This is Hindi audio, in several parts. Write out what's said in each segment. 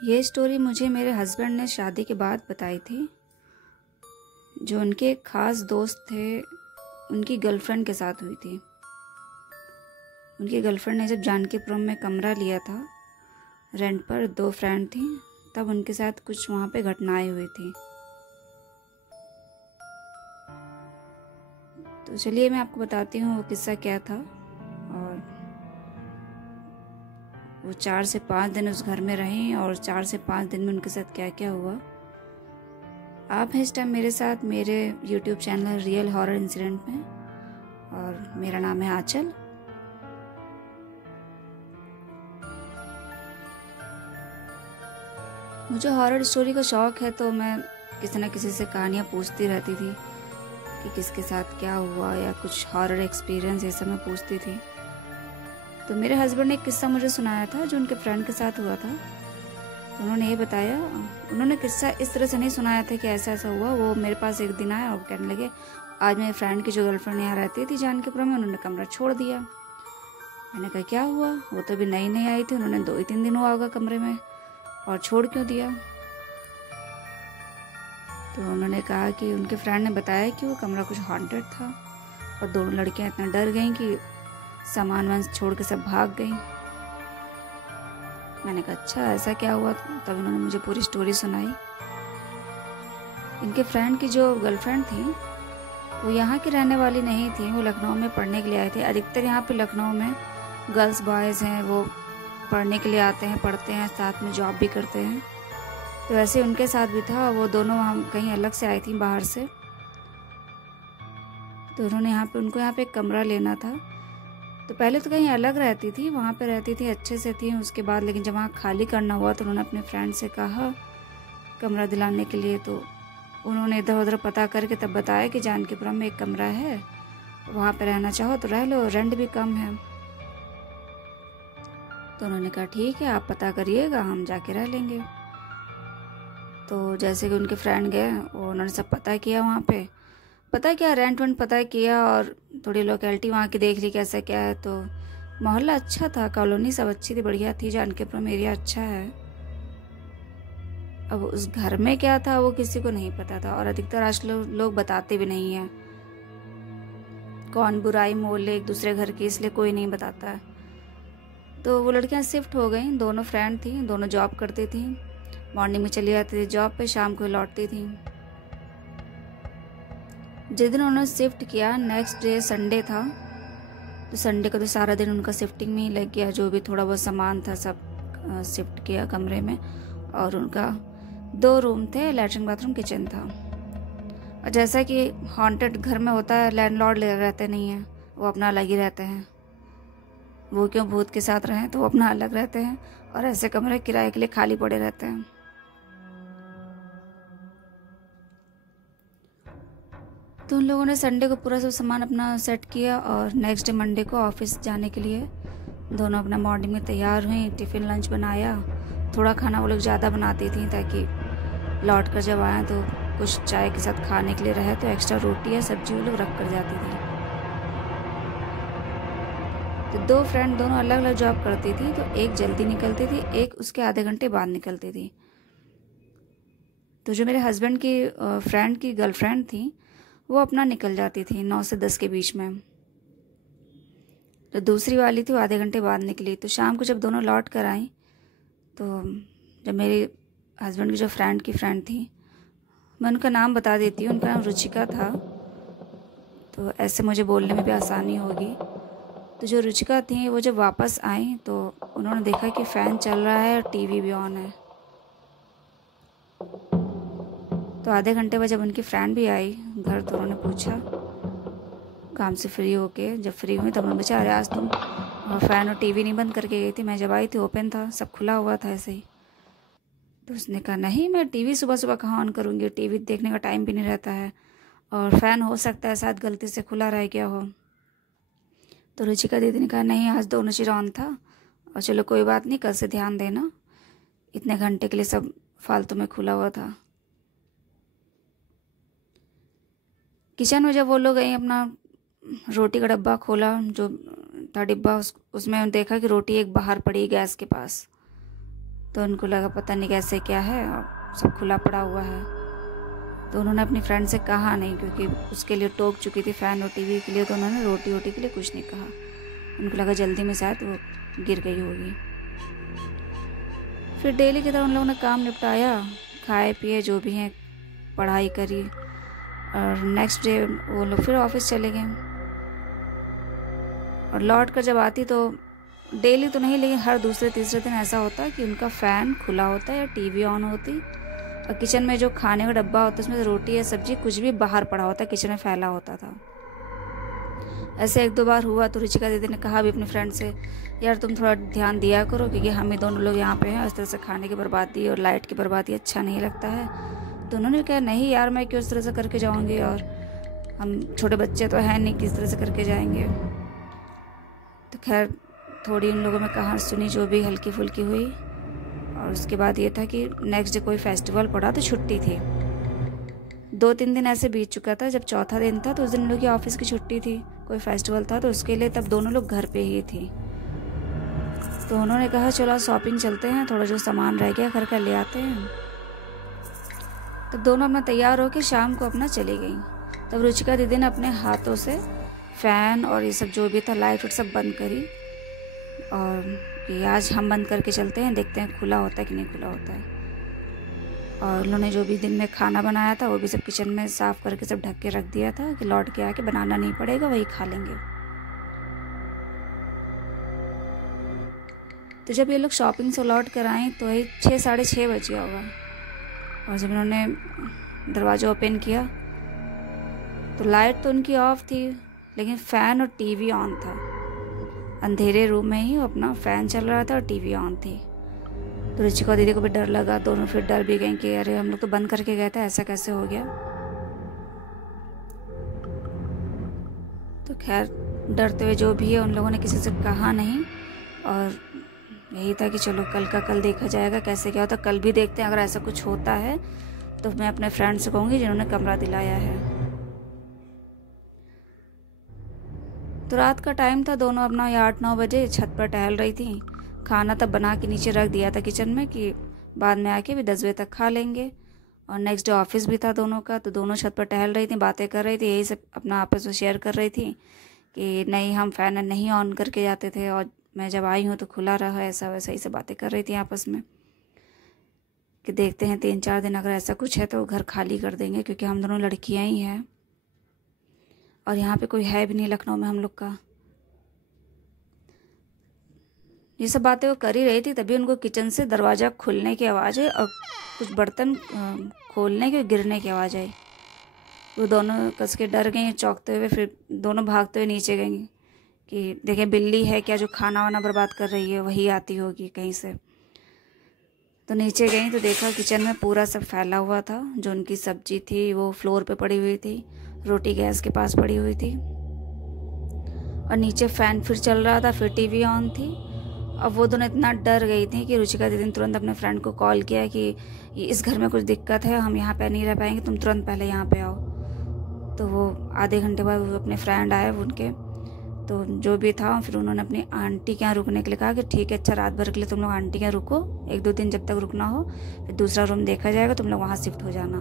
ये स्टोरी मुझे मेरे हस्बैंड ने शादी के बाद बताई थी। जो उनके एक ख़ास दोस्त थे, उनकी गर्लफ्रेंड के साथ हुई थी। उनकी गर्लफ्रेंड ने जब जानकीपुरम में कमरा लिया था रेंट पर, 2 फ्रेंड थी, तब उनके साथ कुछ वहाँ पे घटनाएं हुई थी। तो चलिए मैं आपको बताती हूँ वो किस्सा क्या था। और वो 4 से 5 दिन उस घर में रहीं और 4 से 5 दिन में उनके साथ क्या क्या हुआ। आप हैं इस टाइम मेरे साथ मेरे YouTube channel real horror incident में, और मेरा नाम है आंचल। मुझे हॉरर स्टोरी का शौक़ है, तो मैं किसी न किसी से कहानियाँ पूछती रहती थी कि किसके साथ क्या हुआ या कुछ हॉरर एक्सपीरियंस, ये सब मैं पूछती थी। तो मेरे हस्बैंड ने एक किस्सा मुझे सुनाया था जो उनके फ्रेंड के साथ हुआ था। तो उन्होंने ये बताया, उन्होंने किस्सा इस तरह से नहीं सुनाया था कि ऐसा ऐसा हुआ। वो मेरे पास एक दिन आया और कहने लगे, आज मेरे फ्रेंड की जो गर्लफ्रेंड यहाँ रहती थी जानकीपुरम में, उन्होंने कमरा छोड़ दिया। मैंने कहा क्या हुआ? वो तो अभी नई नई आई थी, उन्होंने 2 ही 3 दिन हुआ होगा कमरे में, और छोड़ क्यों दिया? तो उन्होंने कहा कि उनके फ्रेंड ने बताया कि वो कमरा कुछ हॉन्टेड था, और दोनों लड़कियां इतना डर गईं कि सामान वामान छोड़ के सब भाग गईं। मैंने कहा अच्छा ऐसा क्या हुआ? तब उन्होंने मुझे पूरी स्टोरी सुनाई। इनके फ्रेंड की जो गर्लफ्रेंड थी वो यहाँ की रहने वाली नहीं थी, वो लखनऊ में पढ़ने के लिए आए थे। अधिकतर यहाँ पे लखनऊ में गर्ल्स बॉयज़ हैं, वो पढ़ने के लिए आते हैं, पढ़ते हैं, साथ में जॉब भी करते हैं। तो ऐसे उनके साथ भी था। वो दोनों हम कहीं अलग से आई थी बाहर से, तो उन्होंने उनको यहाँ पे एक कमरा लेना था। तो पहले तो कहीं अलग रहती थी, वहाँ पे रहती थी, अच्छे से थी। उसके बाद लेकिन जब वहाँ खाली करना हुआ तो उन्होंने अपने फ्रेंड से कहा कमरा दिलाने के लिए। तो उन्होंने इधर उधर पता करके तब बताया कि जानकीपुरम में एक कमरा है, वहाँ पे रहना चाहो तो रह लो, रेंट भी कम है। तो उन्होंने कहा ठीक है, आप पता करिएगा, हम जाके रह लेंगे। तो जैसे कि उनके फ्रेंड गए, उन्होंने सब पता किया, वहाँ पे पता किया, रेंट वेंट पता किया, और थोड़ी लोकेलिटी वहाँ की देख ली कैसा क्या है। तो मोहल्ला अच्छा था, कॉलोनी सब अच्छी थी, बढ़िया थी, जानकीपुरम एरिया अच्छा है। अब उस घर में क्या था वो किसी को नहीं पता था, और अधिकतर आज लोग बताते भी नहीं हैं। कौन बुराई मोल ले एक दूसरे घर की, इसलिए कोई नहीं बताता है। तो वो लड़कियाँ शिफ्ट हो गई, दोनों फ्रेंड थी, दोनों जॉब करती थी। मॉर्निंग में चली जाती थी जॉब पे, शाम को लौटती थी। जिस दिन उन्होंने शिफ्ट किया, नेक्स्ट डे संडे था, तो संडे का तो सारा दिन उनका शिफ्टिंग में ही लग गया। जो भी थोड़ा बहुत सामान था सब शिफ्ट किया कमरे में। और उनका 2 रूम थे, लैट्रिन बाथरूम किचन था। और जैसा कि हॉन्टेड घर में होता है, लैंडलॉर्ड रहते नहीं हैं, वो अपना अलग ही रहते हैं। वो क्यों भूत के साथ रहें, तो वो अपना अलग रहते हैं, और ऐसे कमरे किराए के लिए खाली पड़े रहते हैं। तो उन लोगों ने संडे को पूरा सब सामान अपना सेट किया, और नेक्स्ट डे मंडे को ऑफिस जाने के लिए दोनों अपना मॉर्निंग में तैयार हुई। टिफ़िन लंच बनाया, थोड़ा खाना वो लोग ज़्यादा बनाती थी ताकि लौट कर जब आएँ तो कुछ चाय के साथ खाने के लिए रहे, तो एक्स्ट्रा रोटी या सब्जी वो लोग रख कर जाती थी। तो 2 फ्रेंड दोनों अलग अलग जॉब करती थी, तो एक जल्दी निकलती थी, एक उसके आधे घंटे बाद निकलती थी। तो जो मेरे हस्बैंड की फ्रेंड की गर्लफ्रेंड थी, वो अपना निकल जाती थी 9 से 10 के बीच में। तो दूसरी वाली थी वो आधे घंटे बाद निकली। तो शाम को जब दोनों लौट कर आई, तो जब मेरे हस्बैंड की जो फ्रेंड की फ्रेंड थी, मैं उनका नाम बता देती हूँ, उनका नाम रुचिका था, तो ऐसे मुझे बोलने में भी आसानी होगी। तो जो रुचिका थी वो जब वापस आई तो उन्होंने देखा कि फ़ैन चल रहा है और टीवी भी ऑन है। तो आधे घंटे बाद जब उनकी फ्रेंड भी आई घर, तो उन्होंने पूछा काम से फ्री होके, जब फ्री हुई तब उन्होंने पूछा, अरे आज तुम फ़ैन और टीवी नहीं बंद करके गई थी? मैं जब आई थी ओपन था, सब खुला हुआ था ऐसे ही। तो उसने कहा नहीं, मैं टीवी सुबह सुबह कहाँ ऑन करूँगी, टीवी देखने का टाइम भी नहीं रहता है, और फ़ैन हो सकता है शायद गलती से खुला रह गया हो। तो रुचिका दीदी ने कहा नहीं, आज दोनों चीज़ ऑन था, और चलो कोई बात नहीं, कल से ध्यान देना, इतने घंटे के लिए सब फालतू में खुला हुआ था। किचन में जब वो लोग गई, अपना रोटी का डब्बा खोला, जो था डिब्बा, उसमें देखा कि रोटी एक बाहर पड़ी गैस के पास। तो उनको लगा पता नहीं कैसे क्या है, और सब खुला पड़ा हुआ है। तो उन्होंने अपनी फ्रेंड से कहा नहीं, क्योंकि उसके लिए टोक चुकी थी फ़ैन और टीवी के लिए, तो उन्होंने रोटी वोटी के लिए कुछ नहीं कहा। उनको लगा जल्दी में शायद वो गिर गई होगी। फिर डेली की तरह उन लोगों ने काम निपटाया, खाए पिए जो भी हैं, पढ़ाई करी, और नेक्स्ट डे वो लोग फिर ऑफिस चले गए। और लौट कर जब आती तो डेली तो नहीं, लेकिन हर दूसरे तीसरे दिन ऐसा होता है कि उनका फ़ैन खुला होता है या टीवी ऑन होती, और किचन में जो खाने का डब्बा होता है उसमें रोटी या सब्जी कुछ भी बाहर पड़ा होता है, किचन में फैला होता था। ऐसे एक दो बार हुआ तो रुचिका दीदी ने कहा भी अपनी फ्रेंड से, यार तुम थोड़ा ध्यान दिया करो, क्योंकि हम ही दोनों लोग यहाँ पे हैं, इस तरह से खाने की बर्बादी और लाइट की बर्बादी अच्छा नहीं लगता है। तो उन्होंने कहा नहीं यार, मैं क्यों इस तरह से करके जाऊँगी, और हम छोटे बच्चे तो हैं नहीं, किस तरह से करके जाएंगे। तो खैर थोड़ी उन लोगों में कहा सुनी जो भी हल्की फुल्की हुई। और उसके बाद ये था कि नेक्स्ट डे कोई फेस्टिवल पड़ा तो छुट्टी थी। 2-3 दिन ऐसे बीत चुका था, जब चौथा दिन था तो उस दिन लोग की ऑफिस की छुट्टी थी, कोई फेस्टिवल था, तो उसके लिए तब दोनों लोग घर पे ही थी। तो उन्होंने कहा चलो शॉपिंग चलते हैं, थोड़ा जो सामान रह गया घर का ले आते हैं। तो दोनों अपना तैयार होकर शाम को अपना चली गई। तब रुचिका दीदी ने अपने हाथों से फ़ैन और ये सब जो भी था लाइट सब बंद करी, और कि आज हम बंद करके चलते हैं, देखते हैं खुला होता है कि नहीं खुला होता है। और उन्होंने जो भी दिन में खाना बनाया था वो भी सब किचन में साफ़ करके सब ढक के रख दिया था कि लौट के आके बनाना नहीं पड़ेगा, वही खा लेंगे। तो जब ये लोग शॉपिंग से लौट कर आए तो वही 6-6:30 बज गया होगा। और जब उन्होंने दरवाज़ा ओपन किया तो लाइट तो उनकी ऑफ थी, लेकिन फ़ैन और टीवी ऑन था। अंधेरे रूम में ही अपना फ़ैन चल रहा था और टीवी ऑन थी। तो रुचिका दीदी को भी डर लगा, दोनों फिर डर भी गए कि अरे हम लोग तो बंद करके गए थे, ऐसा कैसे हो गया। तो खैर डरते हुए जो भी है उन लोगों ने किसी से कहा नहीं, और यही था कि चलो कल का कल देखा जाएगा कैसे क्या होता, कल भी देखते हैं, अगर ऐसा कुछ होता है तो मैं अपने फ्रेंड से कहूँगी जिन्होंने कमरा दिलाया है। तो रात का टाइम था, दोनों अपना 8-9 बजे छत पर टहल रही थी। खाना तब बना के नीचे रख दिया था किचन में कि बाद में आके भी 10 बजे तक खा लेंगे। और नेक्स्ट डे ऑफिस भी था दोनों का, तो दोनों छत पर टहल रही थी, बातें कर रही थी, यही सब अपना आपस में शेयर कर रही थी कि नहीं हम फ़ैन नहीं ऑन करके जाते थे, और मैं जब आई हूँ तो खुला रहा, ऐसा वैसा ही सब बातें कर रही थी आपस में कि देखते हैं 3-4 दिन अगर ऐसा कुछ है तो घर खाली कर देंगे, क्योंकि हम दोनों लड़कियाँ ही हैं और यहाँ पे कोई है भी नहीं लखनऊ में हम लोग का। ये सब बातें वो कर ही रही थी, तभी उनको किचन से दरवाज़ा खुलने की आवाज़ आई और कुछ बर्तन खोलने के गिरने की आवाज़ आई। वो दोनों कस के डर गई, चौंकते हुए फिर दोनों भागते हुए नीचे गई कि देखें बिल्ली है क्या जो खाना वाना बर्बाद कर रही है, वही आती होगी कहीं से। तो नीचे गई तो देखा किचन में पूरा सब फैला हुआ था, जो उनकी सब्जी थी वो फ्लोर पे पड़ी हुई थी, रोटी गैस के पास पड़ी हुई थी, और नीचे फ़ैन फिर चल रहा था, फिर टीवी ऑन थी। अब वो दोनों इतना डर गई थी कि रुचिका दीदी ने तुरंत अपने फ्रेंड को कॉल किया कि इस घर में कुछ दिक्कत है, हम यहाँ पे नहीं रह पाएंगे, तुम तुरंत पहले यहाँ पे आओ। तो वो आधे घंटे बाद वो अपने फ्रेंड आए उनके, तो जो भी था फिर उन्होंने अपनी आंटी के यहाँ रुकने के लिए कहा कि ठीक है अच्छा रात भर के लिए तुम लोग आंटी के यहाँ रुको, 1-2 दिन जब तक रुकना हो, फिर दूसरा रूम देखा जाएगा, तुम लोग वहाँ शिफ्ट हो जाना।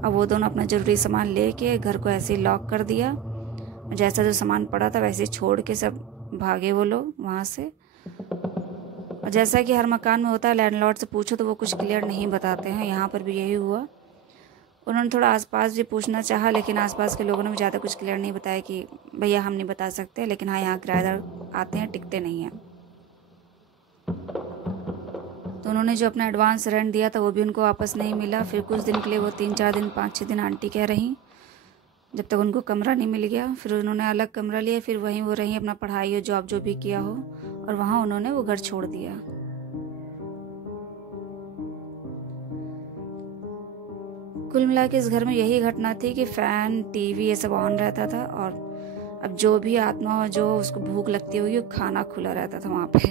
अब वो दोनों अपना ज़रूरी सामान लेके घर को ऐसे ही लॉक कर दिया, जैसा जो सामान पड़ा था वैसे ही छोड़ के सब भागे वो लोग वहाँ से। और जैसा कि हर मकान में होता है, लैंडलॉर्ड से पूछो तो वो कुछ क्लियर नहीं बताते हैं, यहाँ पर भी यही हुआ। उन्होंने थोड़ा आसपास भी पूछना चाहा, लेकिन आसपास के लोगों ने भी ज़्यादा कुछ क्लियर नहीं बताया कि भैया हम नहीं बता सकते, लेकिन हाँ यहाँ किराएदार आते हैं, टिकते नहीं हैं। तो उन्होंने जो अपना एडवांस रेंट दिया था वो भी उनको वापस नहीं मिला। फिर कुछ दिन के लिए वो 3-4 दिन 5-6 दिन आंटी कह रही, जब तक उनको कमरा नहीं मिल गया। फिर उन्होंने अलग कमरा लिया, फिर वहीं वो रही, अपना पढ़ाई और जॉब जो भी किया हो, और वहाँ उन्होंने वो घर छोड़ दिया। कुल मिला के इस घर में यही घटना थी कि फ़ैन टीवी ये सब ऑन रहता था, और अब जो भी आत्मा जो उसको भूख लगती होगी वो खाना खुला रहता था वहाँ पे।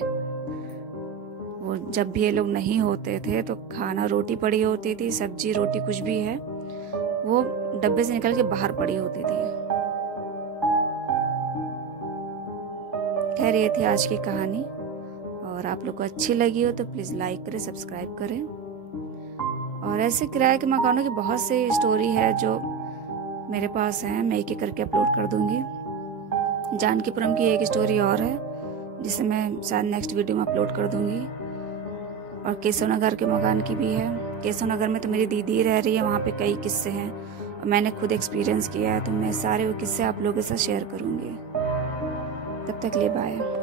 वो जब भी ये लोग नहीं होते थे तो खाना रोटी पड़ी होती थी, सब्जी रोटी कुछ भी है वो डब्बे से निकल के बाहर पड़ी होती थी। खैर ये थी आज की कहानी, और आप लोग को अच्छी लगी हो तो प्लीज़ लाइक करें, सब्सक्राइब करें। और ऐसे किराए के मकानों की बहुत सी स्टोरी है जो मेरे पास हैं, मैं एक एक करके अपलोड कर दूँगी। जानकीपुरम की एक स्टोरी और है जिसे मैं शायद नेक्स्ट वीडियो में अपलोड कर दूँगी। और केशव नगर के मकान की भी है। केशव नगर में तो मेरी दीदी रह रही है, वहाँ पे कई किस्से हैं और मैंने खुद एक्सपीरियंस किया है, तो मैं सारे वो किस्से आप लोगों के साथ शेयर करूँगी। तब तक लिए बाय।